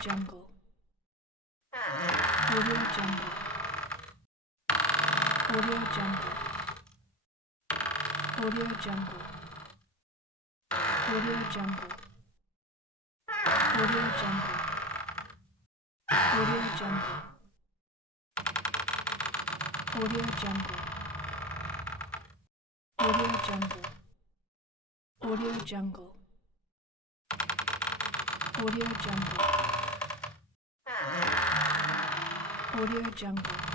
Jungle. Audio Jungle. Audio Jungle. Audio Jungle. Audio Jungle. Audio Jungle. Audio Jungle. Audio Jungle. Audio Jungle. Audio Jungle. Audio Jungle. Audio Jungle.